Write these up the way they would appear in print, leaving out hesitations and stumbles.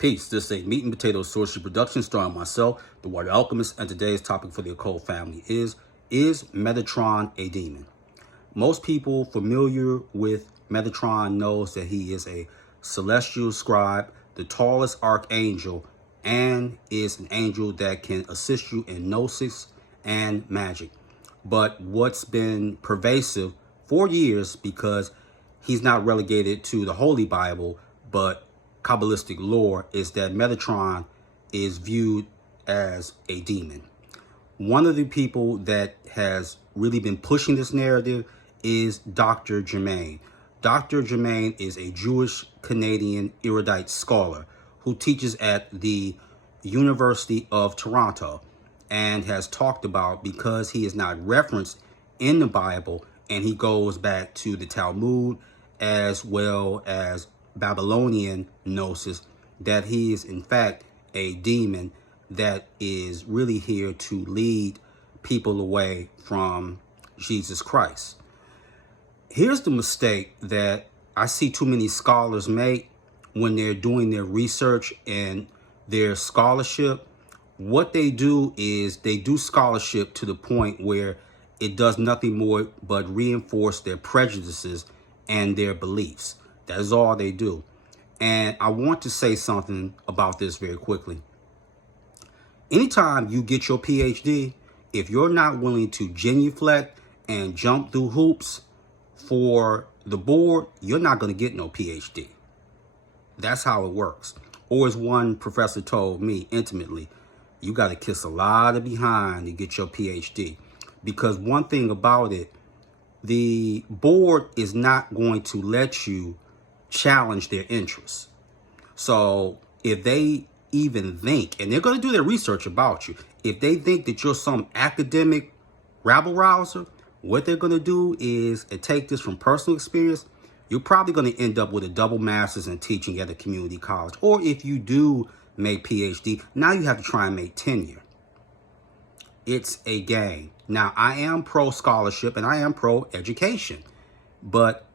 Peace. This is a meat and potato sorcery production starring myself, the Warrior Alchemist, and today's topic for the occult family is Metatron a demon? Most people familiar with Metatron knows that he is a celestial scribe, the tallest archangel, and is an angel that can assist you in gnosis and magic. But what's been pervasive for years, because he's not relegated to the Holy Bible, but Kabbalistic lore, is that Metatron is viewed as a demon. One of the people that has really been pushing this narrative is Dr. Germain. Dr. Germain is a Jewish Canadian erudite scholar who teaches at the University of Toronto and has talked about, because he is not referenced in the Bible and he goes back to the Talmud as well as Babylonian gnosis, that he is in fact a demon that is really here to lead people away from Jesus Christ. Here's the mistake that I see too many scholars make when they're doing their research and their scholarship. What they do is they do scholarship to the point where it does nothing more but reinforce their prejudices and their beliefs. That is all they do. And I want to say something about this very quickly. Anytime you get your PhD, if you're not willing to genuflect and jump through hoops for the board, you're not going to get no PhD. That's how it works. Or as one professor told me intimately, you got to kiss a lot of behind to get your PhD. Because one thing about it, the board is not going to let you challenge their interests. So if they even think, and they're going to do their research about you, if they think that you're some academic rabble rouser, what they're going to do is, and take this from personal experience, you're probably going to end up with a double master's in teaching at a community college. Or if you do make PhD, now you have to try and make tenure. It's a game. Now, I am pro scholarship and I am pro education, but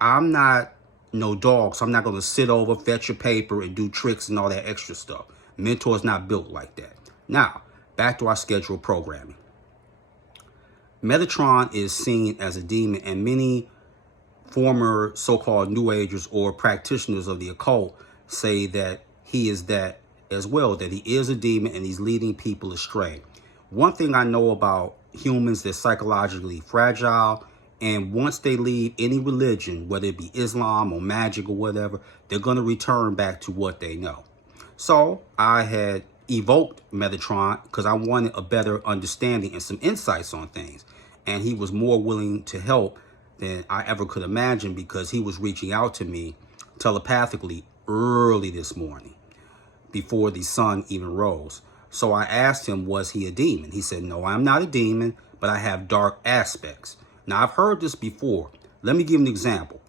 I'm not no dog, so I'm not going to sit over, fetch a paper, and do tricks and all that extra stuff. Mentor's not built like that. Now, back to our scheduled programming. Metatron is seen as a demon, and many former so-called New Agers or practitioners of the occult say that he is that as well, that he is a demon and he's leading people astray. One thing I know about humans, they're psychologically fragile, and once they leave any religion, whether it be Islam or magic or whatever, they're going to return back to what they know. So I had evoked Metatron because I wanted a better understanding and some insights on things. And he was more willing to help than I ever could imagine, because he was reaching out to me telepathically early this morning before the sun even rose. So I asked him, was he a demon? He said, no, I'm not a demon, but I have dark aspects. Now, I've heard this before. Let me give an example.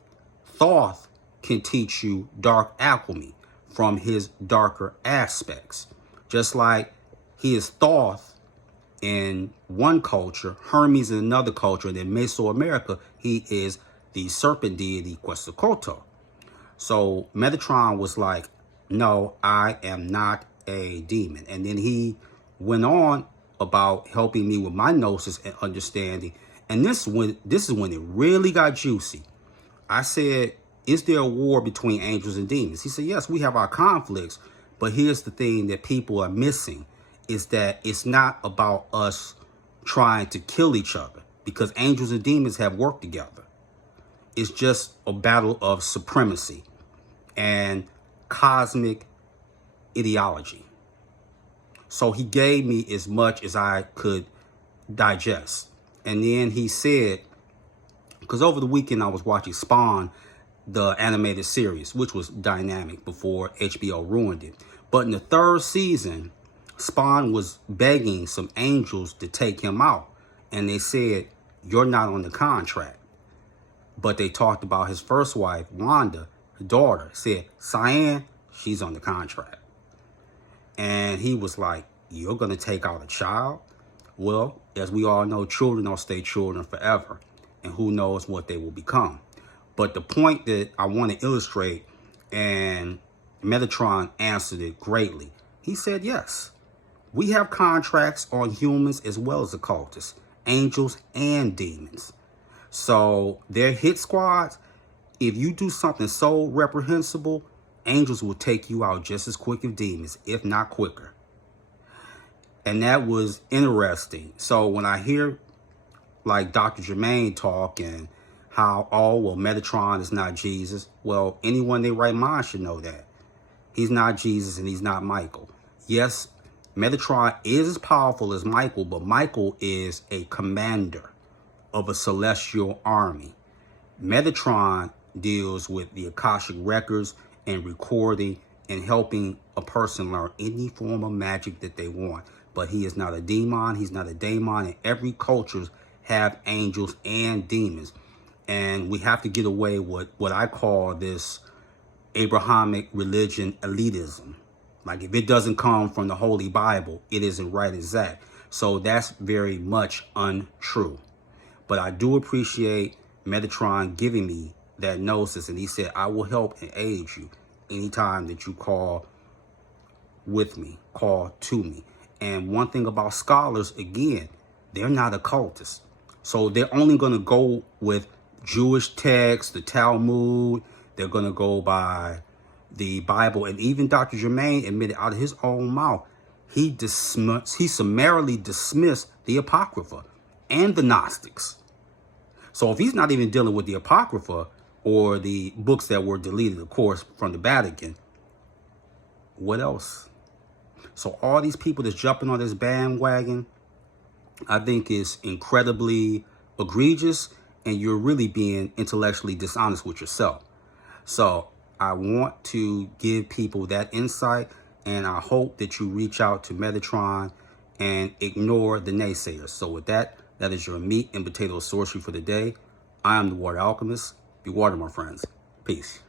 Thoth can teach you dark alchemy from his darker aspects. Just like he is Thoth in one culture, Hermes in another culture, and in Mesoamerica, he is the serpent deity Quetzalcoatl. So Metatron was like, no, I am not a demon. And then he went on about helping me with my gnosis and understanding. And this is when it really got juicy. I said, is there a war between angels and demons? He said, yes, we have our conflicts. But here's the thing that people are missing, is that it's not about us trying to kill each other, because angels and demons have worked together. It's just a battle of supremacy and cosmic ideology. So he gave me as much as I could digest. And then he said, because over the weekend I was watching Spawn, the animated series, which was dynamic before HBO ruined it. But in the third season, Spawn was begging some angels to take him out. And they said, you're not on the contract. But they talked about his first wife, Wanda, her daughter, said, Cyan, she's on the contract. And he was like, you're going to take out a child? Well, as we all know, children don't stay children forever, and who knows what they will become. But the point that I want to illustrate, and Metatron answered it greatly. He said, yes, we have contracts on humans as well as occultists, angels and demons. So their hit squads, if you do something so reprehensible, angels will take you out just as quick as demons, if not quicker. And that was interesting. So when I hear like Dr. Jermaine talk and how, oh, well, Metatron is not Jesus. Well, anyone in their right mind should know that. He's not Jesus and he's not Michael. Yes, Metatron is as powerful as Michael, but Michael is a commander of a celestial army. Metatron deals with the Akashic records and recording and helping a person learn any form of magic that they want. But he is not a demon. He's not a daemon. And every culture have angels and demons. And we have to get away with what I call this Abrahamic religion elitism. Like if it doesn't come from the Holy Bible, it isn't right exact. So that's very much untrue. But I do appreciate Metatron giving me that gnosis. And he said, I will help and aid you anytime that you call with me, call to me. And one thing about scholars, again, they're not occultists. So they're only going to go with Jewish texts, the Talmud. They're going to go by the Bible. And even Dr. Jermaine admitted out of his own mouth, he summarily dismissed the Apocrypha and the Gnostics. So if he's not even dealing with the Apocrypha or the books that were deleted, of course, from the Vatican, what else? So all these people that's jumping on this bandwagon, I think is incredibly egregious, and you're really being intellectually dishonest with yourself. So I want to give people that insight, and I hope that you reach out to Metatron and ignore the naysayers. So with that, that is your meat and potato sorcery for the day. I am the Water Alchemist. Be water, my friends. Peace.